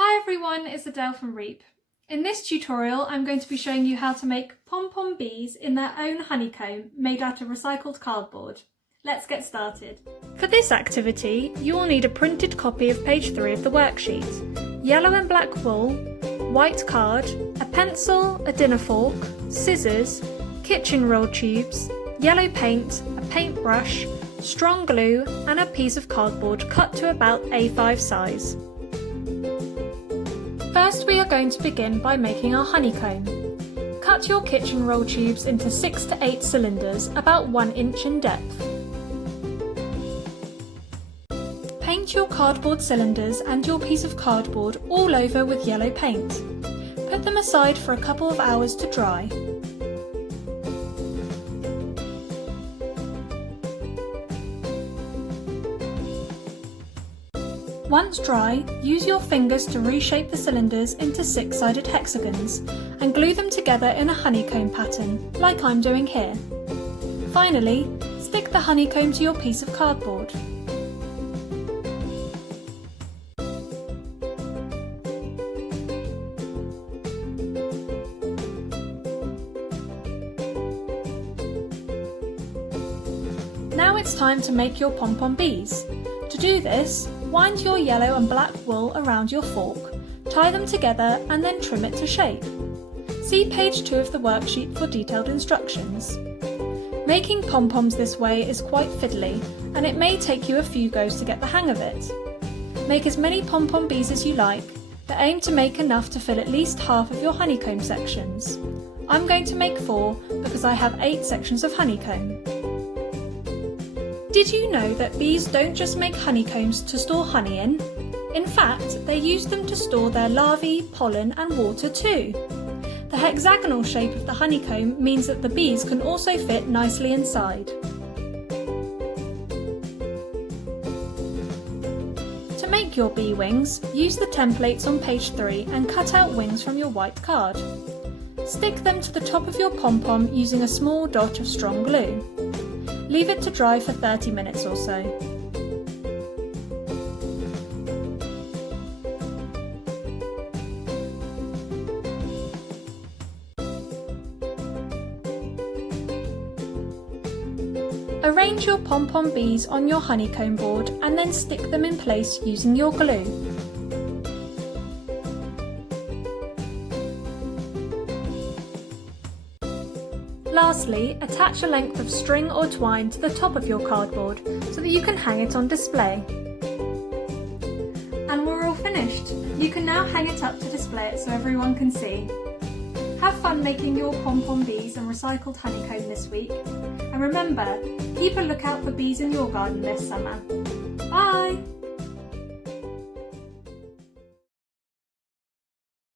Hi everyone, it's Adele from REEP. In this tutorial I'm going to be showing you how to make pom-pom bees in their own honeycomb made out of recycled cardboard. Let's get started. For this activity you will need a printed copy of page 3 of the worksheet, yellow and black wool, white card, a pencil, a dinner fork, scissors, kitchen roll tubes, yellow paint, a paintbrush, strong glue and a piece of cardboard cut to about A5 size. First we are going to begin by making our honeycomb. Cut your kitchen roll tubes into 6 to 8 cylinders about 1 inch in depth. Paint your cardboard cylinders and your piece of cardboard all over with yellow paint. Put them aside for a couple of hours to dry. Once dry, use your fingers to reshape the cylinders into 6-sided hexagons and glue them together in a honeycomb pattern, like I'm doing here. Finally, stick the honeycomb to your piece of cardboard. Now it's time to make your pom-pom bees. To do this, wind your yellow and black wool around your fork, tie them together and then trim it to shape. See page 2 of the worksheet for detailed instructions. Making pom-poms this way is quite fiddly and it may take you a few goes to get the hang of it. Make as many pom-pom bees as you like, but aim to make enough to fill at least half of your honeycomb sections. I'm going to make 4 because I have 8 sections of honeycomb. Did you know that bees don't just make honeycombs to store honey in? In fact, they use them to store their larvae, pollen and water too. The hexagonal shape of the honeycomb means that the bees can also fit nicely inside. To make your bee wings, use the templates on page 3 and cut out wings from your white card. Stick them to the top of your pom-pom using a small dot of strong glue. Leave it to dry for 30 minutes or so. Arrange your pom-pom bees on your honeycomb board and then stick them in place using your glue. Lastly, attach a length of string or twine to the top of your cardboard so that you can hang it on display. And we're all finished! You can now hang it up to display it so everyone can see. Have fun making your pom-pom bees and recycled honeycomb this week. And remember, keep a lookout for bees in your garden this summer.